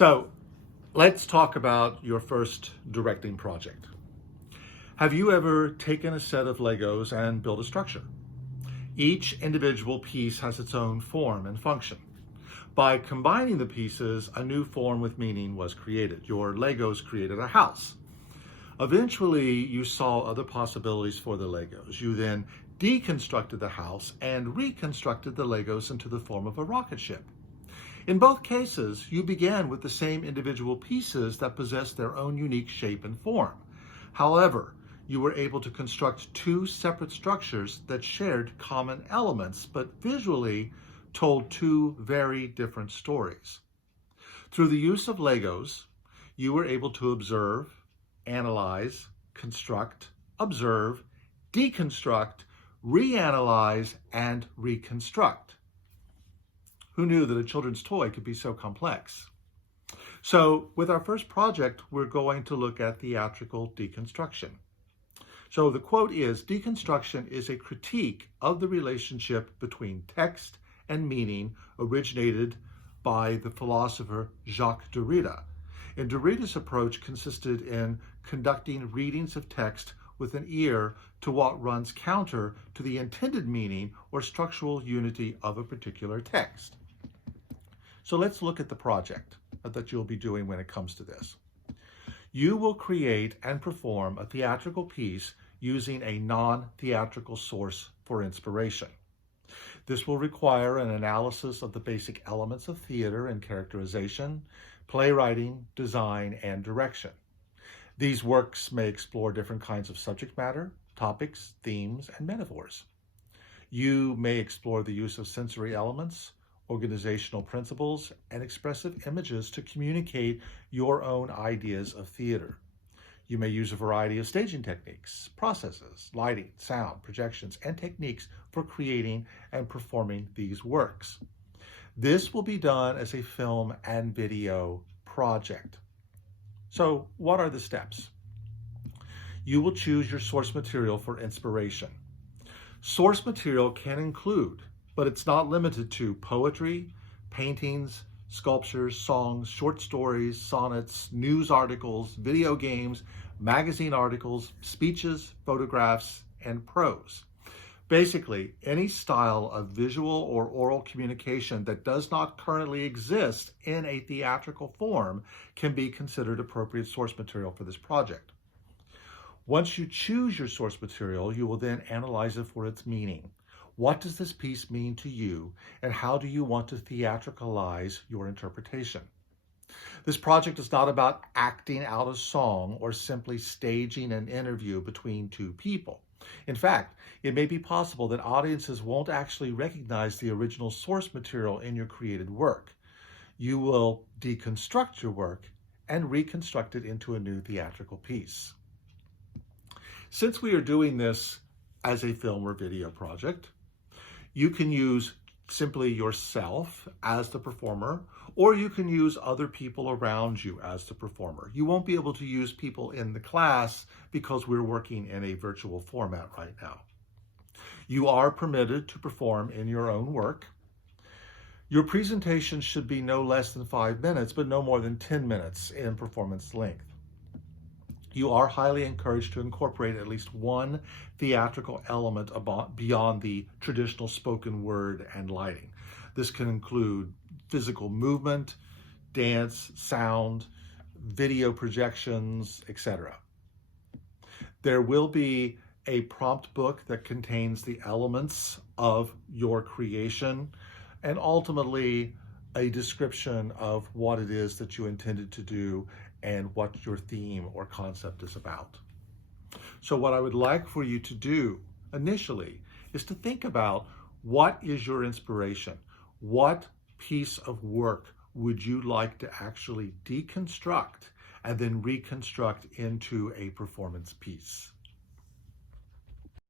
So let's talk about your first directing project. Have you ever taken a set of Legos and built a structure? Each individual piece has its own form and function. By combining the pieces, a new form with meaning was created. Your Legos created a house. Eventually, you saw other possibilities for the Legos. You then deconstructed the house and reconstructed the Legos into the form of a rocket ship. In both cases, you began with the same individual pieces that possessed their own unique shape and form. However, you were able to construct two separate structures that shared common elements, but visually told two very different stories. Through the use of Legos, you were able to observe, analyze, construct, observe, deconstruct, reanalyze, and reconstruct. Who knew that a children's toy could be so complex? So with our first project, we're going to look at theatrical deconstruction. So the quote is, "Deconstruction is a critique of the relationship between text and meaning originated by the philosopher Jacques Derrida." And Derrida's approach consisted in conducting readings of text with an ear to what runs counter to the intended meaning or structural unity of a particular text. So let's look at the project that you'll be doing when it comes to this. You will create and perform a theatrical piece using a non-theatrical source for inspiration. This will require an analysis of the basic elements of theater and characterization, playwriting, design, and direction. These works may explore different kinds of subject matter, topics, themes, and metaphors. You may explore the use of sensory elements, organizational principles, and expressive images to communicate your own ideas of theater. You may use a variety of staging techniques, processes, lighting, sound, projections, and techniques for creating and performing these works. This will be done as a film and video project. So what are the steps? You will choose your source material for inspiration. Source material can include, but it's not limited to, poetry, paintings, sculptures, songs, short stories, sonnets, news articles, video games, magazine articles, speeches, photographs, and prose. Basically, any style of visual or oral communication that does not currently exist in a theatrical form can be considered appropriate source material for this project. Once you choose your source material, you will then analyze it for its meaning. What does this piece mean to you, and how do you want to theatricalize your interpretation? This project is not about acting out a song or simply staging an interview between two people. In fact, it may be possible that audiences won't actually recognize the original source material in your created work. You will deconstruct your work and reconstruct it into a new theatrical piece. Since we are doing this as a film or video project, you can use simply yourself as the performer, or you can use other people around you as the performer. You won't be able to use people in the class because we're working in a virtual format right now. You are permitted to perform in your own work. Your presentation should be no less than 5 minutes, but no more than 10 minutes in performance length. You are highly encouraged to incorporate at least one theatrical element beyond the traditional spoken word and lighting. This can include physical movement, dance, sound, video projections, etc. There will be a prompt book that contains the elements of your creation and ultimately a description of what it is that you intended to do and what your theme or concept is about. So what I would like for you to do initially is to think about, what is your inspiration? What piece of work would you like to actually deconstruct and then reconstruct into a performance piece?